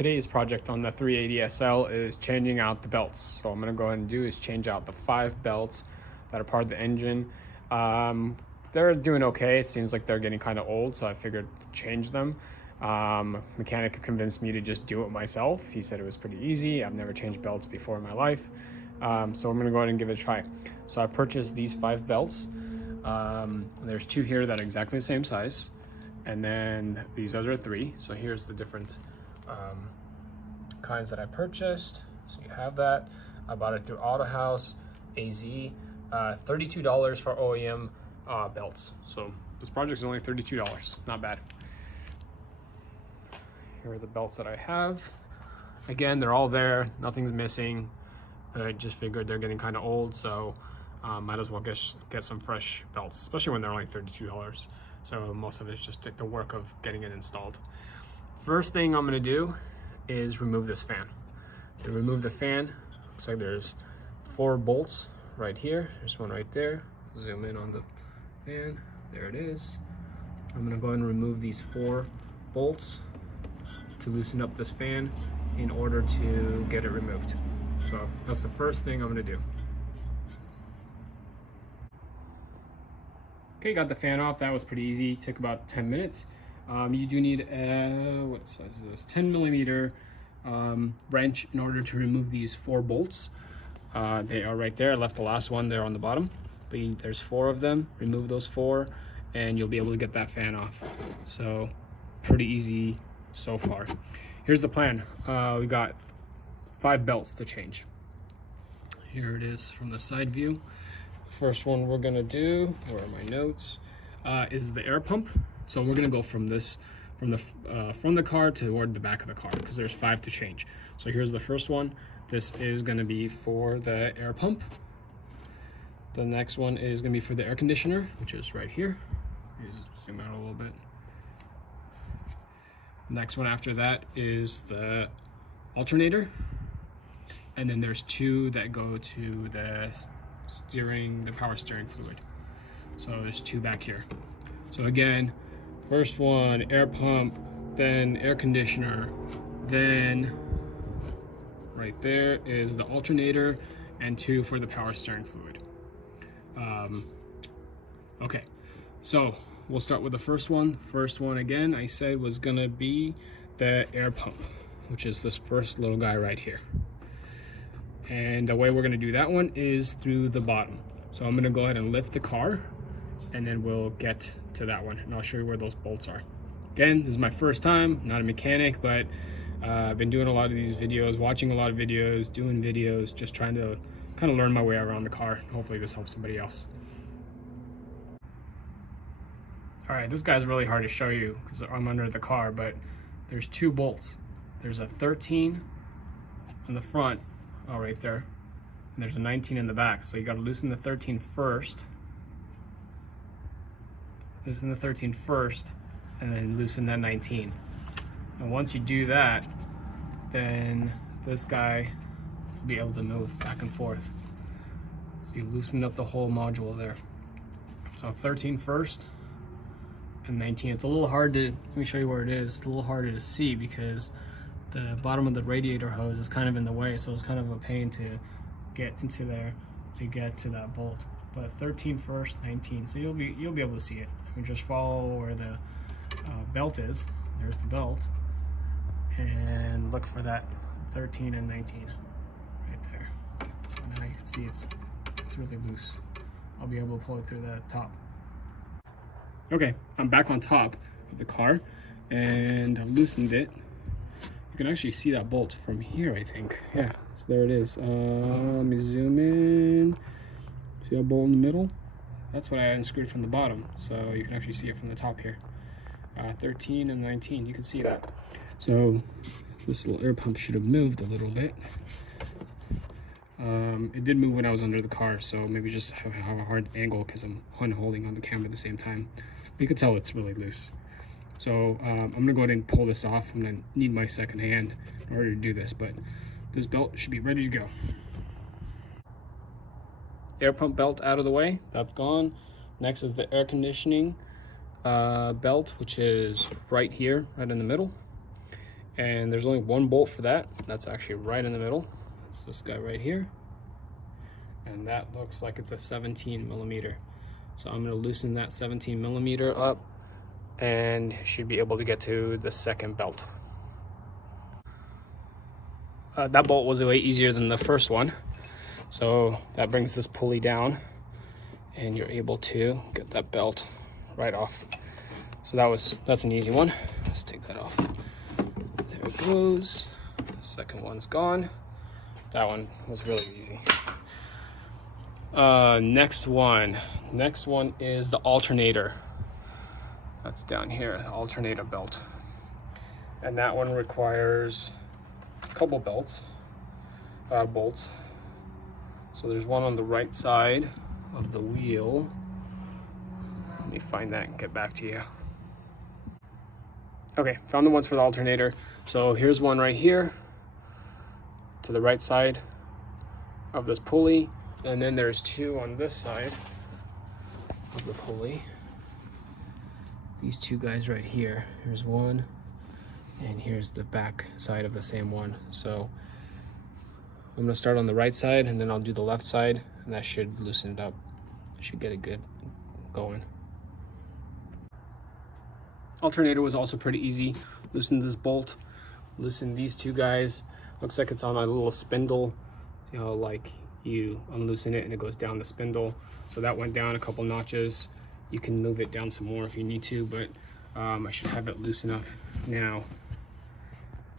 Today's project on the 380SL is changing out the belts. So I'm going to go ahead and do is change out the 5 belts that are part of the engine. They're doing okay. It seems like they're getting kind of old, so I figured to change them. Mechanic convinced me to just do it myself. He said it was pretty easy. I've never changed belts before in my life. So I'm going to go ahead and give it a try. So I purchased these 5 belts. There's 2 here that are exactly the same size, and then these other 3. So here's the different kinds that I purchased. So you have that. I bought it through Auto House, AZ, $32 for OEM belts. So this project is only $32, not bad. Here are the belts that I have. Again, they're all there, nothing's missing. I just figured they're getting kind of old, so might as well get some fresh belts, especially when they're only $32. So most of it's just the work of getting it installed. First thing I'm gonna do is remove this fan. To remove the fan, looks like there's 4 bolts right here. There's one right there. Zoom in on the fan. There it is. I'm gonna go ahead and remove these 4 bolts to loosen up this fan in order to get it removed. So that's the first thing I'm gonna do. Okay, got the fan off. That was pretty easy. Took about 10 minutes. You do need a, what size is this? 10 millimeter wrench in order to remove these 4 bolts. They are right there. I left the last one there on the bottom, but there's 4 of them. Remove those 4 and you'll be able to get that fan off. So pretty easy so far. Here's the plan. We got 5 belts to change. Here it is from the side view. First one we're gonna do, where are my notes, is the air pump. So we're gonna go from the car toward the back of the car because there's 5 to change. So here's the first one. This is gonna be for the air pump. The next one is gonna be for the air conditioner, which is right here. Just zoom out a little bit. Next one after that is the alternator. And then there's 2 that go to the power steering fluid. So there's 2 back here. So again, first one, air pump, then air conditioner, then right there is the alternator, and 2 for the power steering fluid. Okay, so we'll start with the first one. First one, again, I said was gonna be the air pump, which is this first little guy right here. And the way we're gonna do that one is through the bottom. So I'm gonna go ahead and lift the car, and then we'll get to that one, and I'll show you where those bolts are. Again, this is my first time, not a mechanic, but I've been doing a lot of these videos, watching a lot of videos, doing videos, just trying to kind of learn my way around the car. Hopefully this helps somebody else. All right, this guy's really hard to show you because I'm under the car, but there's 2 bolts. There's a 13 on the front, oh, right there, and there's a 19 in the back. So you got to loosen the 13 first. Loosen the 13 first, and then loosen that 19. And once you do that, then this guy will be able to move back and forth. So you loosen up the whole module there. So 13 first, and 19. It's a little hard to, let me show you where it is. It's a little harder to see because the bottom of the radiator hose is kind of in the way, so it's kind of a pain to get into there to get to that bolt. But 13 first, 19, so you'll be able to see it. I mean, just follow where the belt is. There's the belt, and look for that 13 and 19 right there. So now you can see it's really loose. I'll be able to pull it through the top. Okay, I'm back on top of the car, and I've loosened it. You can actually see that bolt from here, I think. Yeah, so there it is. Let me zoom in. See that bolt in the middle? That's what I unscrewed from the bottom, so you can actually see it from the top here. 13 and 19, you can see that. So this little air pump should have moved a little bit. It did move when I was under the car, so maybe just have a hard angle because I'm holding on the camera at the same time. But you can tell it's really loose. So I'm gonna go ahead and pull this off. I'm gonna need my second hand in order to do this, but this belt should be ready to go. Air pump belt out of the way, that's gone. Next is the air conditioning belt, which is right here, right in the middle. And there's only one bolt for that. That's actually right in the middle. It's this guy right here. And that looks like it's a 17 millimeter. So I'm gonna loosen that 17 millimeter up and should be able to get to the second belt. That bolt was way easier than the first one. So that brings this pulley down and you're able to get that belt right off. So that's an easy one. Let's take that off. There it goes. Second one's gone. That one was really easy. Next one is the alternator. That's down here, the alternator belt. And that one requires a couple bolts. So there's one on the right side of the wheel. Let me find that and get back to you. Okay, found the ones for the alternator. So here's one right here to the right side of this pulley. And then there's two on this side of the pulley. These two guys right here. Here's one, and here's the back side of the same one. So I'm gonna start on the right side and then I'll do the left side, and that should loosen it up. Should get it good going. Alternator was also pretty easy. Loosen this bolt, loosen these two guys. Looks like it's on a little spindle, you know, like you unloosen it and it goes down the spindle. So that went down a couple notches. You can move it down some more if you need to, but I should have it loose enough now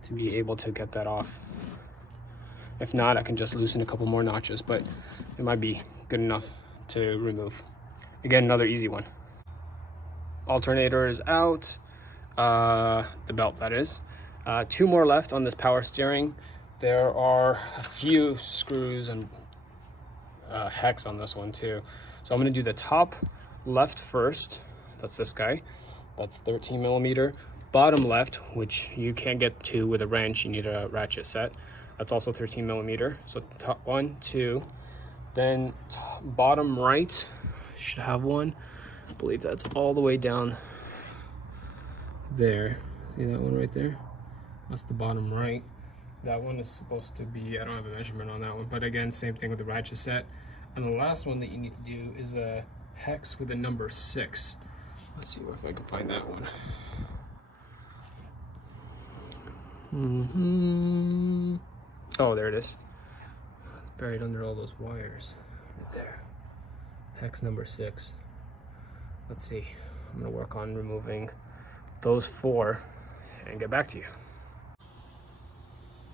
to be able to get that off. If not, I can just loosen a couple more notches, but it might be good enough to remove. Again, another easy one. Alternator is out, the belt that is. Two more left on this power steering. There are a few screws and hex on this one too. So I'm gonna do the top left first. That's this guy. That's 13 millimeter. Bottom left, which you can't get to with a wrench, you need a ratchet set. That's also 13 millimeter. So top 1, 2, then bottom right should have one. I believe that's all the way down there. See that one right there? That's the bottom right. That one is supposed to be, I don't have a measurement on that one, but again, same thing with the ratchet set. And the last one that you need to do is a hex with a number 6. Let's see if I can find that one. Oh, there it is. Buried under all those wires. Right there. Hex number 6. Let's see. I'm gonna work on removing those 4 and get back to you.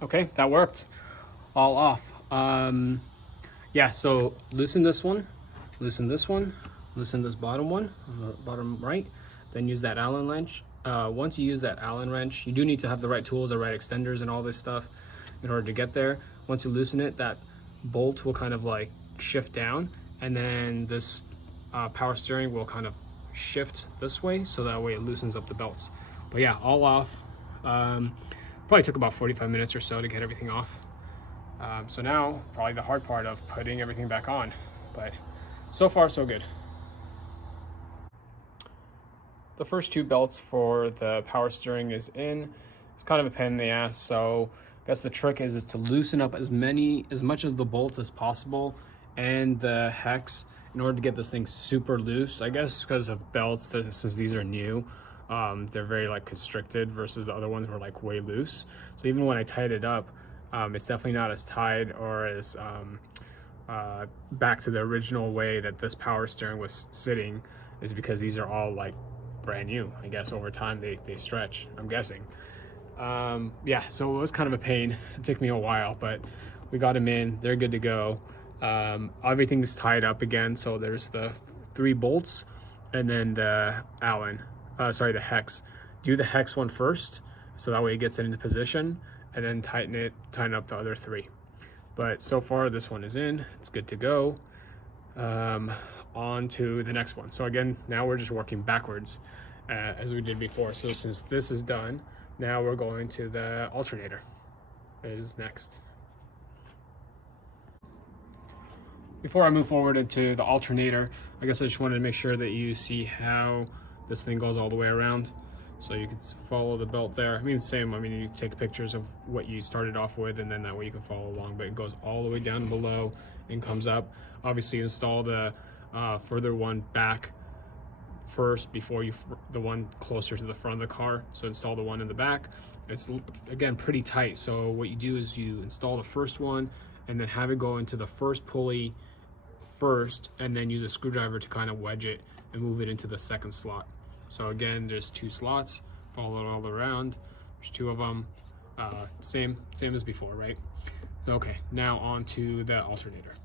Okay, that worked. All off. Yeah, so loosen this one, loosen this one, loosen this bottom one, bottom right, then use that Allen wrench. Once you use that Allen wrench, you do need to have the right tools, the right extenders and all this stuff in order to get there. Once you loosen it, that bolt will kind of like shift down, and then this power steering will kind of shift this way, so that way it loosens up the belts. But yeah, all off. Probably took about 45 minutes or so to get everything off. So now, probably the hard part of putting everything back on, but so far so good. The first 2 belts for the power steering is in. It's kind of a pain in the ass, so I guess the trick is to loosen up as much of the bolts as possible and the hex in order to get this thing super loose. I guess because of belts, since these are new, they're very like constricted versus the other ones were like way loose. So even when I tied it up, it's definitely not as tied or as back to the original way that this power steering was sitting, is because these are all like brand new. I guess over time they stretch, I'm guessing. Yeah, so it was kind of a pain. It took me a while, but we got them in. They're good to go. Everything's tied up again, so there's the 3 bolts and then the Allen, the hex. Do the hex one first, so that way it gets it into position, and then tighten up the other 3. But so far this one is in, it's good to go. On to the next one. So again, now we're just working backwards as we did before. So since this is done, now we're going to the alternator is next. Before I move forward into the alternator, I guess I just wanted to make sure that you see how this thing goes all the way around. So you can follow the belt there. I mean, the same. I mean, you take pictures of what you started off with, and then that way you can follow along. But it goes all the way down below and comes up. Obviously, install the further one back first before the one closer to the front of the car. So install the one in the back. It's, again, pretty tight. So what you do is you install the first one and then have it go into the first pulley first, and then use a screwdriver to kind of wedge it and move it into the second slot. So again, there's 2 slots, follow it all around. There's 2 of them, same as before, right? Okay, now on to the alternator.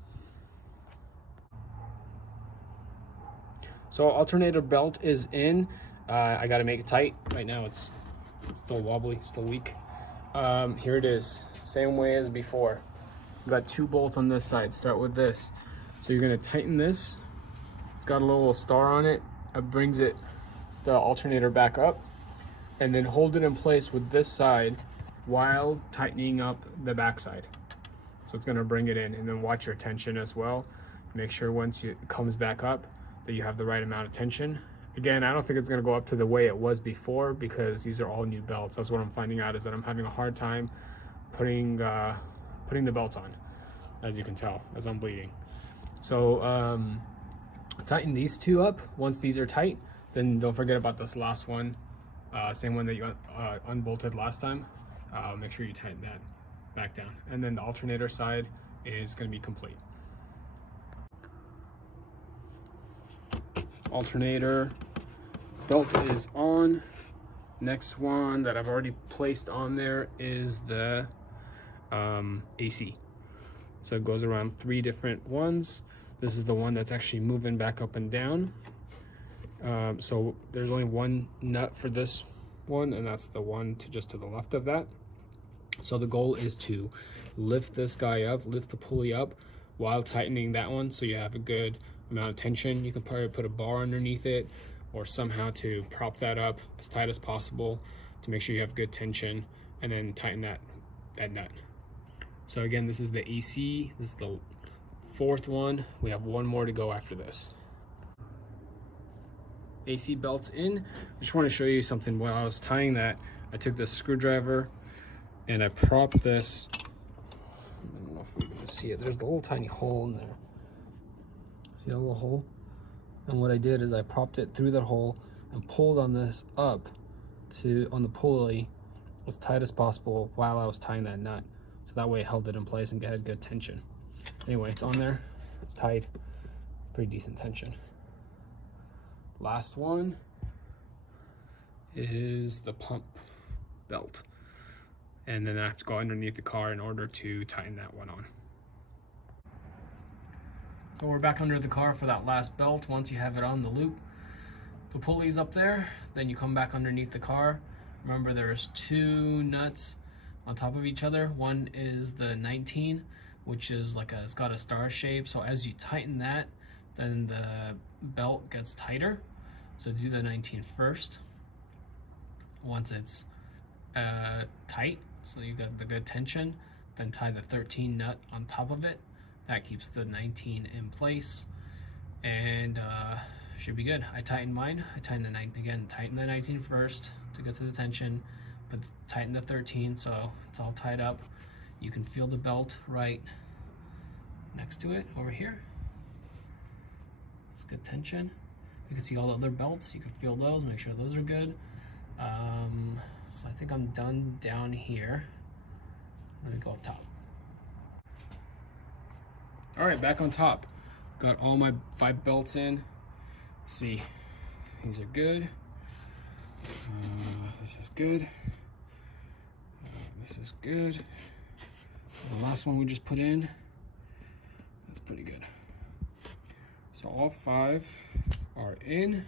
So alternator belt is in. I gotta make it tight. Right now it's still wobbly, still weak. Here it is, same way as before. We've got 2 bolts on this side. Start with this. So you're gonna tighten this. It's got a little star on it. It brings the alternator back up, and then hold it in place with this side while tightening up the back side. So it's gonna bring it in, and then watch your tension as well. Make sure once it comes back up that you have the right amount of tension. Again, I don't think it's gonna go up to the way it was before because these are all new belts. That's what I'm finding out, is that I'm having a hard time putting the belts on, as you can tell, as I'm bleeding. So tighten these 2 up. Once these are tight, then don't forget about this last one, same one that you unbolted last time. Make sure you tighten that back down, and then the alternator side is going to be complete. Alternator belt is on. Next one that I've already placed on there is the AC. So it goes around 3 different ones. This is the one that's actually moving back up and down. So there's only 1 nut for this one, and that's the one just to the left of that. So the goal is to lift this guy up, lift the pulley up while tightening that one, so you have a good amount of tension. You can probably put a bar underneath it or somehow to prop that up as tight as possible to make sure you have good tension, and then tighten that nut. So again, this is the AC. This is the 4th one. We have 1 more to go after this. AC belts in. I just want to show you something. While I was tying that, I took this screwdriver and I propped this. I don't know if we can see it. There's a little tiny hole in there. See that little hole? And what I did is I propped it through that hole and pulled on this up on the pulley as tight as possible while I was tying that nut. So that way it held it in place and had good tension. Anyway, it's on there, it's tight, pretty decent tension. Last one is the pump belt. And then I have to go underneath the car in order to tighten that one on. So we're back under the car for that last belt. Once you have it on the loop, the pulley's up there, then you come back underneath the car. Remember, there's 2 nuts on top of each other. One is the 19, which is it's got a star shape. So as you tighten that, then the belt gets tighter. So do the 19 first. Once it's tight, so you got the good tension, then tie the 13 nut on top of it. That keeps the 19 in place, and should be good. I tightened mine. I tightened the 19 again. Tighten the 19 first to get to the tension, but tighten the 13 so it's all tied up. You can feel the belt right next to it over here. It's good tension. You can see all the other belts. You can feel those. Make sure those are good. So I think I'm done down here. I'm gonna go up top. All right, back on top. Got all my 5 belts in. See, these are good. This is good. This is good. The last one we just put in, that's pretty good. So all 5 are in.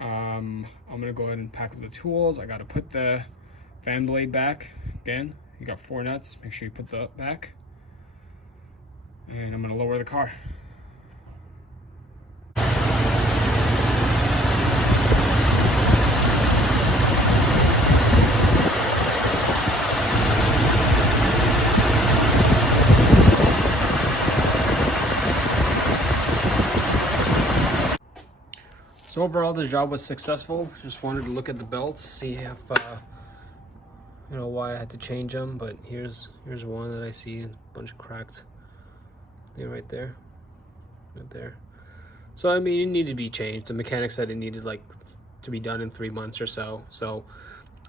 I'm gonna go ahead and pack up the tools. I gotta put the fan blade back. Again, you got 4 nuts. Make sure you put that back. And I'm gonna lower the car. So overall, the job was successful. Just wanted to look at the belts, see if you know why I had to change them. But here's one that I see, a bunch of cracked. Yeah, right there, right there. So I mean, it needed to be changed. The mechanic said it needed like to be done in 3 months or so. So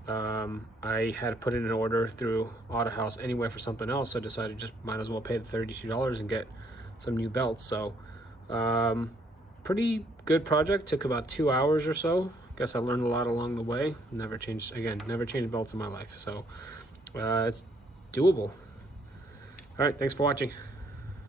I had to put in an order through Auto House anyway for something else. So I decided just might as well pay the $32 and get some new belts. So pretty good project. Took about 2 hours or so. Guess I learned a lot along the way. Never changed belts in my life. So it's doable. All right, thanks for watching.